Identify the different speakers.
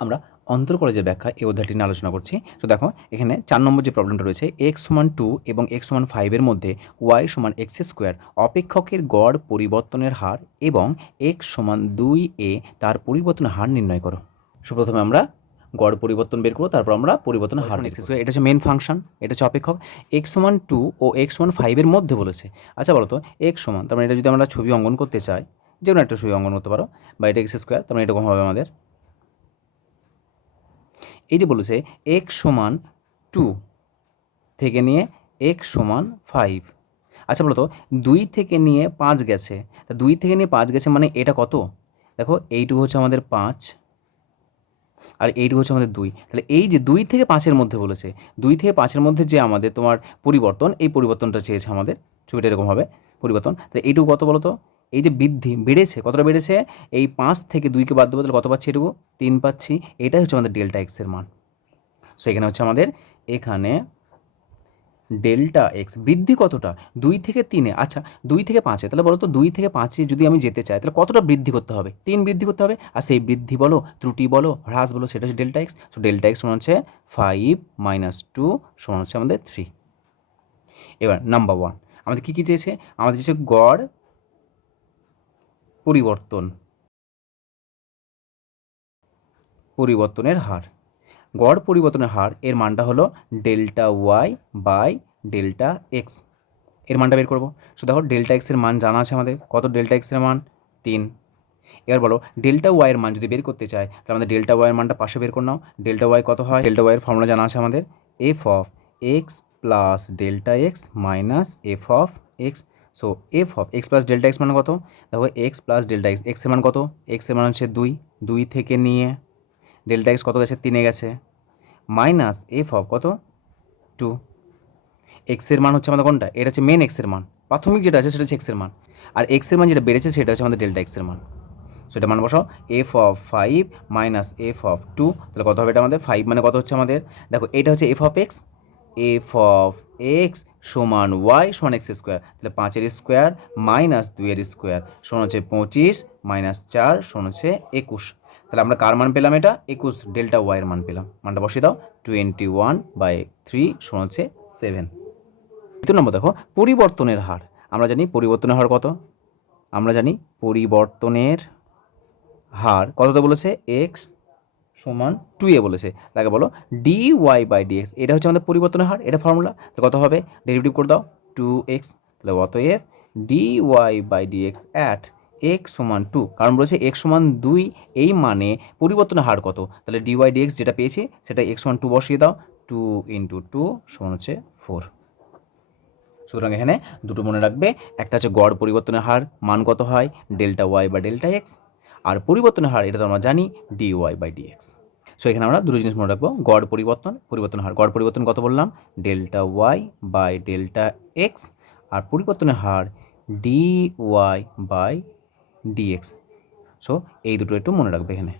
Speaker 1: আমরা অন্তর কলেজের ব্যাখ্যা এই অধ্যায়টি নিয়ে আলোচনা করছি তো দেখো এখানে চার নম্বর যে প্রবলেমটা রয়েছে এক্স সমান টু এবং এক্স সমান ফাইভের মধ্যে ওয়াই সমান এক্স স্কোয়ার অপেক্ষকের গড় পরিবর্তনের হার এবং এক্স সমান দুই এ তার পরিবর্তনের হার নির্ণয় করো। সুপ্রথমে আমরা গড় পরিবর্তন বের করব তারপর আমরা পরিবর্তনের হার এক্স স্কোয়ার এটা হচ্ছে মেন ফাংশন এটা হচ্ছে অপেক্ষক। এক্স সমান টু ও এক্স সমান ফাইভের মধ্যে বলেছে। আচ্ছা বলো তো এক্স সমান তার মানে এটা যদি আমরা ছবি অঙ্কন করতে চাই যে কোনো একটা ছবি অঙ্কন করতে পারো বা এটা এক্স স্কোয়ার তার মানে এরকম হবে আমাদের? এই যে বলেছে এক্স সমান টু থেকে নিয়ে এক্স সমান ফাইভ আচ্ছা বলতো দুই থেকে নিয়ে পাঁচ গেছে। তা দুই থেকে নিয়ে পাঁচ গেছে মানে এটা কত? দেখো এইটুকু হচ্ছে আমাদের পাঁচ, আর এইটুকু হচ্ছে আমাদের দুই। তাহলে এই যে দুই থেকে পাঁচের মধ্যে বলেছে, দুই থেকে পাঁচের মধ্যে যে আমাদের তোমার পরিবর্তন, এই পরিবর্তনটা চেয়েছে আমাদের। ছবিটা এরকম হবে, পরিবর্তন। তাহলে এইটুকু কত বলো তো? এই যে বৃদ্ধি, বেড়েছে, কতটা বেড়েছে? এই পাঁচ থেকে দুইকে বাদ দেবো, তাহলে কত পাচ্ছি এটুকু? তিন পাচ্ছি, এটাই হচ্ছে আমাদের ডেল্টা এক্সের মান। সো এখানে হচ্ছে আমাদের, এখানে ডেল্টা এক্স বৃদ্ধি কতটা? দুই থেকে তিনে আচ্ছা দুই থেকে পাঁচে, তাহলে বলো তো দুই থেকে পাঁচে যদি আমি যেতে চাই, তাহলে কতটা বৃদ্ধি করতে হবে? তিন বৃদ্ধি করতে হবে, আর সেই বৃদ্ধি বলো, ত্রুটি বলো, হ্রাস বলো, সেটা হচ্ছে delta x so delta x সমান হচ্ছে ফাইভ মাইনাস টু সমান হচ্ছে আমাদের থ্রি এবার নাম্বার ওয়ান আমাদের কী কী চেয়েছে? আমাদের চেয়েছে গড় পরিবর্তন। পরিবর্তনের হার। গড় পরিবর্তনের হার, এর মানটা হলো delta y by delta x. এর মানটা বের করব। সো দেখো ডেল্টা এক্সের মান জানা আছে আমাদের। কত ডেল্টা এক্সের মান? তিন। এবার বলো, ডেল্টা ওয়াইয়ের মান যদি বের করতে চাই তাহলে আমাদের ডেল্টা ওয়াইয়ের মানটা পাশে বের করে নাও। ডেল্টা ওয়াই কত হয়? ডেল্টা ওয়াইয়ের ফর্মুলা জানা আছে আমাদের। F of x plus delta x minus f of x so f of x plus delta x মানে কত? দেখো এক্স প্লাস ডেল্টা এক্স এক্সের মান কত? এক্সের মান হচ্ছে দুই। দুই থেকে নিয়ে ডেল্টা এক্স কত গেছে? তিনে গেছে। মাইনাস এফ অফ কত? টু এক্সের মান হচ্ছে আমাদের কোনটা? এটা হচ্ছে মেন এক্সের মান। প্রাথমিক যেটা আছে, সেটা হচ্ছে এক্সের মান। আর এক্সের মান যেটা বেড়েছে, সেটা হচ্ছে আমাদের ডেল্টা এক্সের মান। সেটা মান বসাও। F of five minus f of two তাহলে কত হবে এটা আমাদের? ফাইভ মানে কত হচ্ছে আমাদের? দেখো, এটা হচ্ছে f of x f of x সমান ওয়াই সমান এক্স স্কোয়ার তাহলে পাঁচের স্কোয়ার মাইনাস দুইয়ের স্কোয়ার সমান হচ্ছে পঁচিশ মাইনাস চার, সমান হচ্ছে একুশ। তাহলে আমরা কার মান পেলাম এটা? একুশ ডেল্টা ওয়াইয়ের মান পেলাম। মানটা বসিয়ে দাও টোয়েন্টি ওয়ান বাই থ্রি সমান হচ্ছে সেভেন দ্বিতীয় নম্বর দেখো, পরিবর্তনের হার। আমরা জানি পরিবর্তনের হার কত? আমরা জানি পরিবর্তনের হার কততে বলেছে? এক্স সমান টু এ বলেছে। তাকে বলো d y by d x এটা হচ্ছে আমাদের পরিবর্তনের হার, এটা ফর্মুলা তো কত হবে? ডেরিভেটিভ করে দাও টু এক্স তাহলে অতএব d y by d x at x সমান টু কারণ বলেছে এক্স সমান দুই, এই মানে পরিবর্তনের হার কত? তাহলে ডি ওয়াই ডি এক্স যেটা পেয়েছি, সেটা এক্স সমান টু বসিয়ে দাও টু ইন্টু টু সমান হচ্ছে ফোর সুতরাং এখানে দুটো মনে রাখবে, একটা হচ্ছে গড় পরিবর্তনের হার, মান কত হয়? ডেল্টা ওয়াই বা ডেল্টা এক্স আর পরিবর্তনের হার, এটা তো আমরা জানি d y by d x so এখানে আমরা দুটো জিনিস মনে রাখব, গড় পরিবর্তন পরিবর্তন হার। গড় পরিবর্তন কত বললাম? Delta y by delta x আর পরিবর্তনের হার d y by d x so এই দুটো একটু মনে রাখবে এখানে।